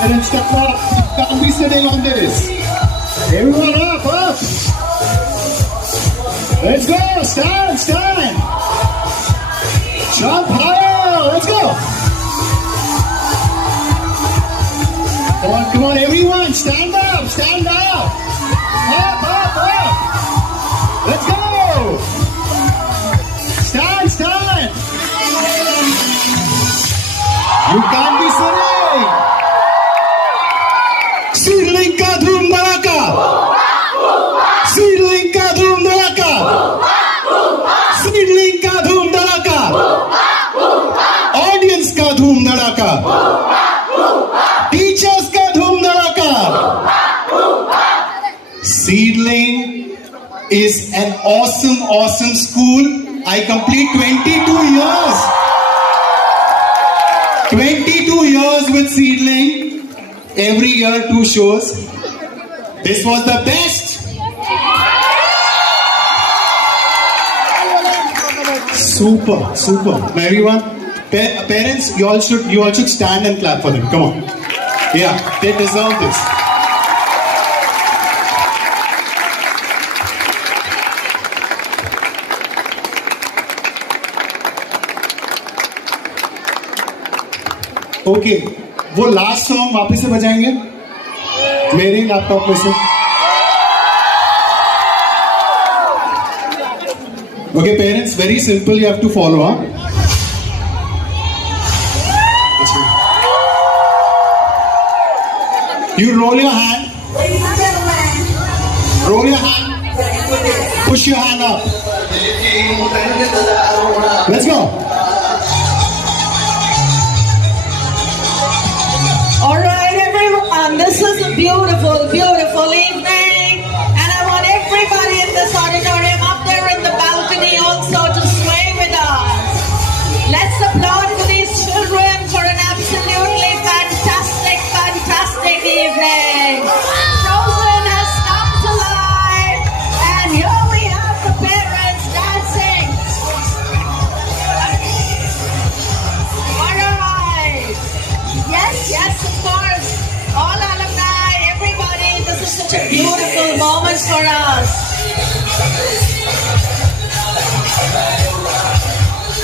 Parents, step up. Can't be sitting on this. Everyone up, up. Let's go. Stand, stand. Jump higher. Let's go. Come on, everyone. Stand up, stand up. Up, up, up. Let's go. Stand, stand. You can't be sitting. Seedling ka dhoom dharaka. Seedling ka dhoom dharaka. Seedling ka dhoom dharaka. Audience ka dhoom dharaka. Teachers ka dhoom dharaka. Seedling is an awesome school. I complete 22 years. 22 years with Seedling. Every year 2 shows. This was the best. Super. Now everyone, parents, you all should stand and clap for them. Come on. Yeah, they deserve this. Okay, वो last song वापस से बजाएंगे मेरे laptop में से. Okay parents, very simple, you have to follow. You roll your hand. Roll your hand. Push your hand up. Let's go. All right, everyone. This is a beautiful